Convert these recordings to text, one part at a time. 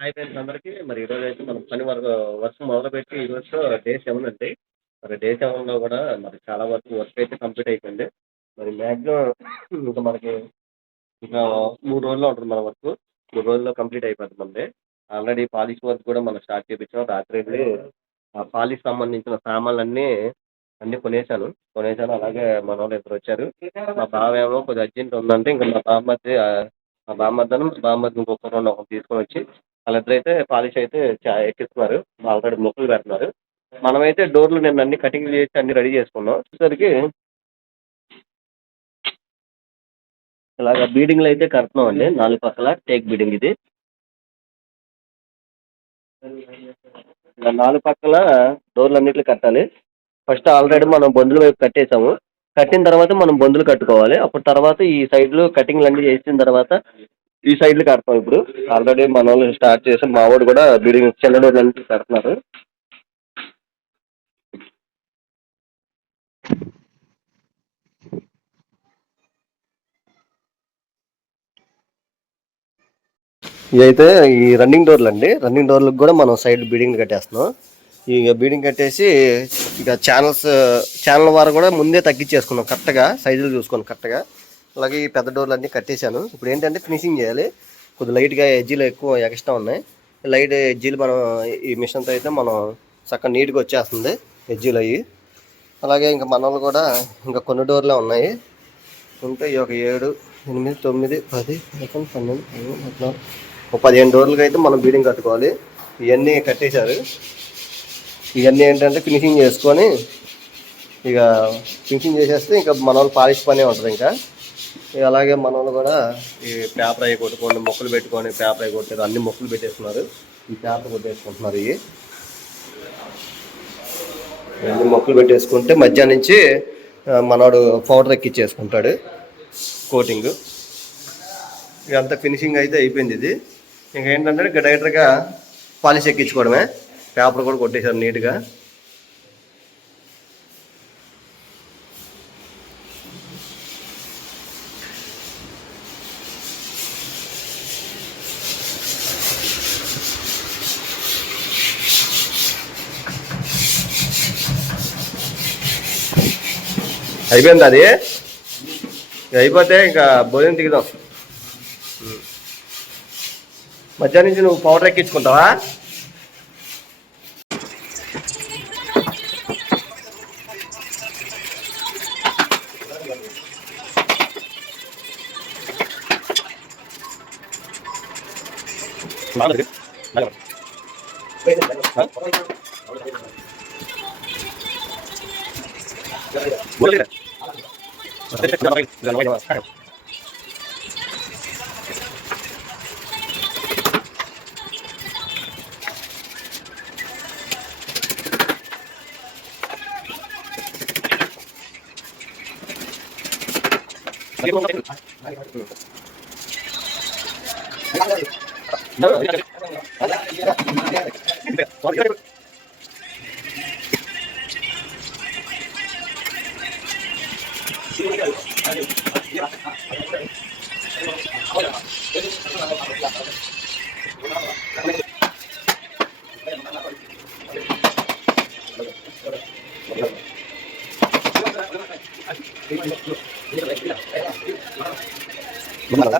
Hi friends అందరికీ మరి ఈరోజు అయితే మనం పని వరకు వర్క్ మొదలుపెట్టి ఈ డే సెవెన్ అండి. మరి డే సెవెన్లో కూడా మరి చాలా వరకు వర్క్ అయితే కంప్లీట్ అయిపోయింది. మరి మ్యాక్సిమం ఇంకా మనకి ఇంకా మూడు రోజుల్లో ఉంటుంది మన వర్క్. మూడు రోజుల్లో కంప్లీట్ అయిపోతుంది మనది. ఆల్రెడీ పాలిష్ వర్క్ కూడా మనం స్టార్ట్ చేయించాం రాత్రి వెళ్ళి ఆ పాలిష్ సంబంధించిన సామాన్లు అన్నీ కొనేశాను. కొనేసాను కొనేసాను అలాగే మన వాళ్ళు ఇద్దరు వచ్చారు. మా బావ ఏమో కొద్దిగా అర్జెంట్ ఉందంటే ఇంకా మా బామ్మద్ది ఆ, మా బామ్మర్దను బామ్మద్ది ఇంకొకరు రెండు తీసుకొని వచ్చి వాళ్ళిద్దరు అయితే పాలిష్ అయితే చా- ఎక్కిస్తున్నారు. ఆల్రెడీ మొక్కలు పెడుతున్నారు మనమైతే డోర్లు నేను అన్ని కటింగ్ చేసి అన్ని రెడీ చేసుకున్నాం. వచ్చేసరికి ఇలాగ బీడింగ్లు అయితే కడుతున్నాం అండి నాలుగు పక్కల టేక్ బీడింగ్ ఇది. నాలుగు పక్కల డోర్లు అన్నిట్లు కట్టాలి. ఫస్ట్ ఆల్రెడీ మనం బొందుల వైపు కట్టేసాము. కట్టిన తర్వాత మనం బొందులు కట్టుకోవాలి. అప్పుడు తర్వాత ఈ సైడ్లు కటింగ్లు అన్నీ చేసిన తర్వాత ఈ సైడ్లు కడతాం ఇప్పుడు. ఆల్రెడీ మన వాళ్ళు స్టార్ట్ చేసి మా వాడు కూడా బీడింగ్ చిన్న అంటే కడుతున్నారు. ఇవైతే ఈ రన్నింగ్ డోర్లు అండి. రన్నింగ్ డోర్లకు కూడా మనం సైడ్ బీడింగ్ కట్టేస్తున్నాం. ఇక బీడింగ్ కట్టేసి ఇక ఛానల్స్ ఛానల్ వారు కూడా ముందే తగ్గించేసుకున్నాం. కరెక్ట్గా సైజులు చూసుకొని కరెక్ట్గా అలాగే ఈ పెద్ద డోర్లు అన్నీ కట్టేశాను. ఇప్పుడు ఏంటంటే ఫినిషింగ్ చేయాలి. కొద్దిగా లైట్గా ఎడ్జీలు ఎక్కువ ఎక్స్ట్రా ఉన్నాయి. లైట్ ఎడ్జీలు మనం ఈ మిషన్తో అయితే మనం చక్కగా నీట్గా వచ్చేస్తుంది ఎడ్జీలు అవి అలాగే ఇంకా మన వాళ్ళు కూడా ఇంకా కొన్ని డోర్లే ఉన్నాయి. ఉంటే ఈ ఒక ఏడు ఎనిమిది తొమ్మిది పది పదకొండు పన్నెండు పదమూడు పద్నాలుగు ఒక పదిహేను డోర్లకి అయితే మనం బీడింగ్ కట్టుకోవాలి. ఇవన్నీ కట్టేశారు. ఇవన్నీ ఏంటంటే ఫినిషింగ్ చేసుకొని ఇక ఫినిషింగ్ చేసేస్తే ఇంకా మన వాళ్ళు పాలిష్ పనే ఉంటుంది ఇంకా. అలాగే మనం కూడా ఈ పేపర్ అవి కొట్టుకొని మొక్కలు పెట్టుకొని పేపర్ అవి కొట్టారు అన్ని మొక్కలు పెట్టేస్తున్నారు. ఈ పేపర్ కొట్టేసుకుంటున్నారు ఇవి. అన్ని మొక్కలు పెట్టేసుకుంటే మధ్యాహ్నం నుంచి మనోడు పౌడర్ ఎక్కిచ్చేసుకుంటాడు. కోటింగ్. ఇదంతా ఫినిషింగ్ అయితే అయిపోయింది ఇది. ఇంకా ఏంటంటే డైరెక్టర్గా పాలిష్ ఎక్కించుకోవడమే. పేపర్ కూడా కొట్టేశారు నీట్గా. అయిపోయింది అది. అయిపోతే ఇంకా భోజనం దిగుదాం. మధ్యాహ్నం నుంచి నువ్వు పౌడర్ ఎక్కించుకుంటావా? Boleh? No, no, no. đúng là đó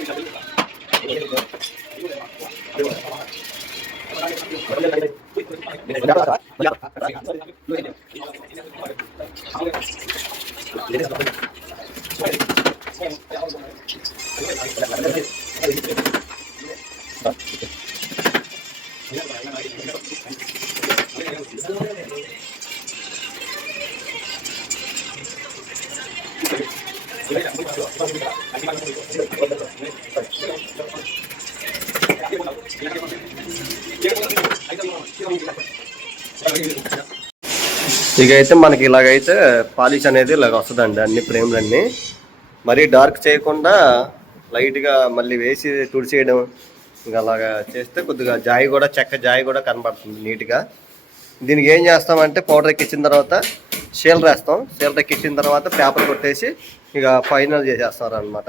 Thank you. Gracias. ఇక అయితే మనకి ఇలాగైతే పాలిష్ అనేది ఇలాగ వస్తుందండి అన్ని ఫ్రేమ్లన్నీ. మరీ డార్క్ చేయకుండా లైట్గా మళ్ళీ వేసి తుడిచేయడం ఇంకా అలాగా చేస్తే కొద్దిగా జాయి కూడా చెక్క జాయి కూడా కనబడుతుంది నీట్గా. దీనికి ఏం చేస్తామంటే పౌడర్ ఎక్కించిన తర్వాత షీల్ రాస్తాం. షీల్ ఎక్కించిన తర్వాత పేపర్ కొట్టేసి ఇక ఫైనల్ చేసేస్తారు అనమాట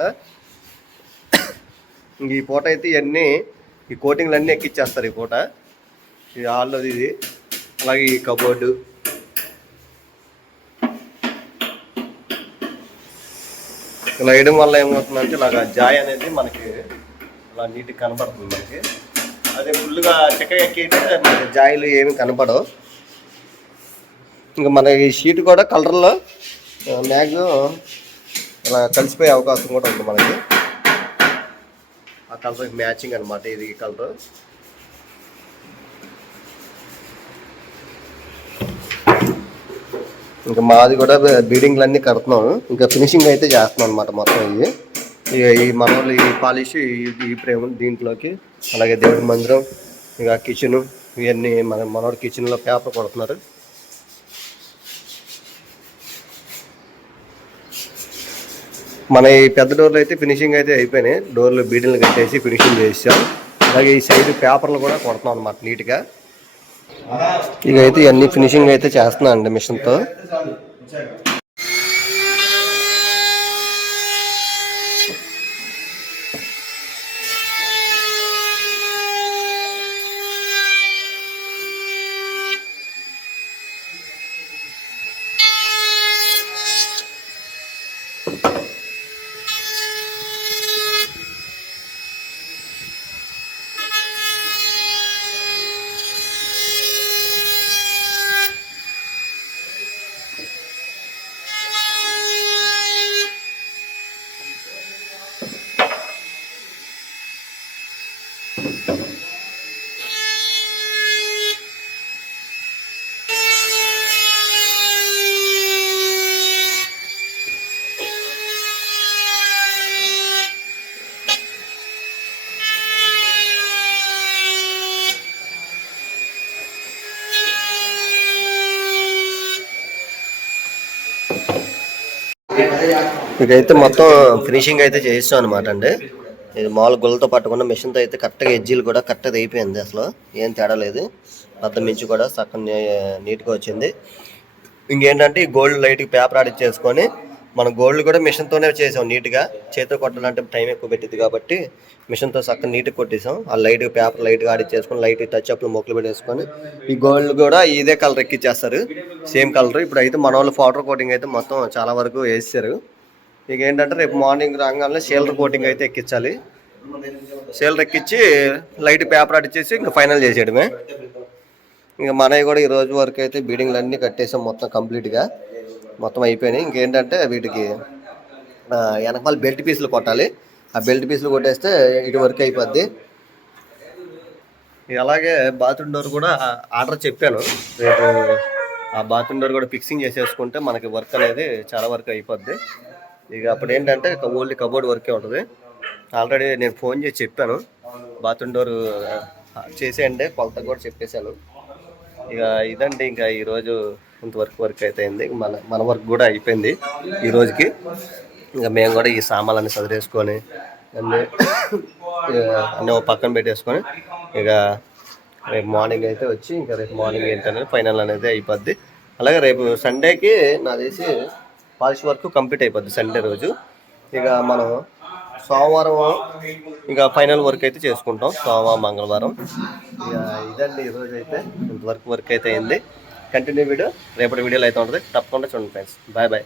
ఈ పూట అయితే ఇవన్నీ ఈ కోటింగ్లన్నీ ఎక్కిచ్చేస్తారు ఈ పూట. ఇది హాల్లో ఇది. అలాగే ఈ కబోర్డు. ఇలా వేయడం వల్ల ఏమవుతుందంటే ఇలాగ జాయ్ అనేది మనకి ఇలా నీట్గా కనపడుతుంది మనకి. అదే ఫుల్గా చెక్క ఎక్కితే మనకి జాయిలు ఏమి కనపడవు. ఇంకా మన ఈ షీట్ కూడా కలర్లో మ్యాక్సిమం ఇలా కలిసిపోయే అవకాశం కూడా ఉంది మనకి. ఆ కలర్కి మ్యాచింగ్ అనమాట ఇది ఈ కలర్. ఇంకా మాది కూడా బీడింగ్లు అన్నీ కడుతున్నాం. ఇంకా ఫినిషింగ్ అయితే చేస్తున్నాం అనమాట మొత్తం ఇవి ఇక ఈ మనోళ్ళు ఈ పాలిష్ ఈ- ఈ ప్రేమ దీంట్లోకి అలాగే దేవుడి మందిరం ఇక కిచెన్ ఇవన్నీ మన మనోడు కిచెన్లో పేపర్ కొడుతున్నారు. మన ఈ పెద్ద డోర్లు అయితే ఫినిషింగ్ అయితే అయిపోయినాయి. డోర్లు బీడింగ్లు కట్టేసి ఫినిషింగ్ చేసాం అలాగే ఈ సైడ్ పేపర్లు కూడా కొడుతున్నాం అనమాట నీట్గా ఇక అయితే ఇవన్నీ ఫినిషింగ్ అయితే చేస్తున్నా అండి మిషన్తో. ఇకైతే మొత్తం ఫినిషింగ్ అయితే చేయిస్తాం అనమాట అండి. ఇది మామూలు గుల్లతో పట్టకుండా మెషిన్తో అయితే కరెక్ట్గా ఎడ్జీలు కూడా కరెక్ట్గా అయిపోయింది అసలు. ఏం తేడా లేదు. అర్థం మించి కూడా చక్కగా నీట్గా వచ్చింది. ఇంకేంటంటే ఈ గోల్డ్ లైట్ పేపర్ ఆడిట్ చేసుకొని మన గోల్డ్ కూడా మిషన్తోనే చేసాం నీట్గా. చేతితో కొట్టాలంటే టైం ఎక్కువ పెట్టింది కాబట్టి మిషన్తో చక్కగా నీట్గా కొట్టేసాం. ఆ లైట్ పేపర్ లైట్గా ఆడిట్ చేసుకొని లైట్ టచ్ అప్లు మొక్కలు పెట్టేసుకొని ఈ గోల్డ్ కూడా ఇదే కలర్ ఎక్కిచ్చేస్తారు. సేమ్ కలర్ ఇప్పుడు అయితే మన వాళ్ళు ఫాటర్ కోటింగ్ అయితే మొత్తం చాలా వరకు వేసారు ఇక ఏంటంటే రేపు మార్నింగ్ రాగానే షేల్డర్ కోటింగ్ అయితే ఎక్కించాలి. షేల్డర్ ఎక్కించి లైట్ పేపర్ అడిచేసి ఇంకా ఫైనల్ చేసేయడమే. ఇంకా మనవి కూడా ఈరోజు వరకు అయితే బీడింగ్లు అన్నీ కట్టేసాం మొత్తం కంప్లీట్గా. మొత్తం అయిపోయినాయి. ఇంకేంటంటే వీటికి వెనకాల బెల్ట్ పీసులు కొట్టాలి. ఆ బెల్ట్ పీసులు కొట్టేస్తే ఇటు వరకు అయిపోద్ది. అలాగే బాత్రూమ్ డోర్ కూడా ఆర్డర్ చెప్పాను. రేపు ఆ బాత్రూమ్ డోర్ కూడా ఫిక్సింగ్ చేసేసుకుంటే మనకి వర్క్ అనేది చాలా వరకు అయిపోద్ది. ఇక అప్పుడు ఏంటంటే ఓన్లీ కబోర్డ్ వర్కే ఉంటుంది. ఆల్రెడీ నేను ఫోన్ చేసి చెప్పాను. బాత్రూమ్ డోర్ చేసేయండి కొలత కూడా చెప్పేశాను. ఇక ఇదండి ఇంకా ఈరోజు ఇంతవరకు వర్క్ అయితే అయింది. మన మన వర్క్ కూడా అయిపోయింది ఈ రోజుకి. ఇంకా మేము కూడా ఈ సామాన్లన్నీ సదిరేసుకొని అన్నీ ఇక అన్నీ ఒక పక్కన పెట్టేసుకొని ఇక రేపు మార్నింగ్ అయితే వచ్చి ఇంకా రేపు మార్నింగ్ ఏంటనేది ఫైనల్ అనేది అయిపోద్ది. అలాగే రేపు సండేకి నా తెలిసి పాలిష్ వర్క్ కంప్లీట్ అయిపోద్ది సండే రోజు. ఇక మనం సోమవారం ఇక ఫైనల్ వర్క్ అయితే చేసుకుంటాం సోమవారం మంగళవారం. ఇక ఇదండి ఈరోజు అయితే. ఇంతవరకు వర్క్ అయితే అయింది. Continue video. రేపటి వీడియోలో అయితే ఉంటుంది. తప్పకుండా చూడండి ఫ్రెండ్స్. Bye bye.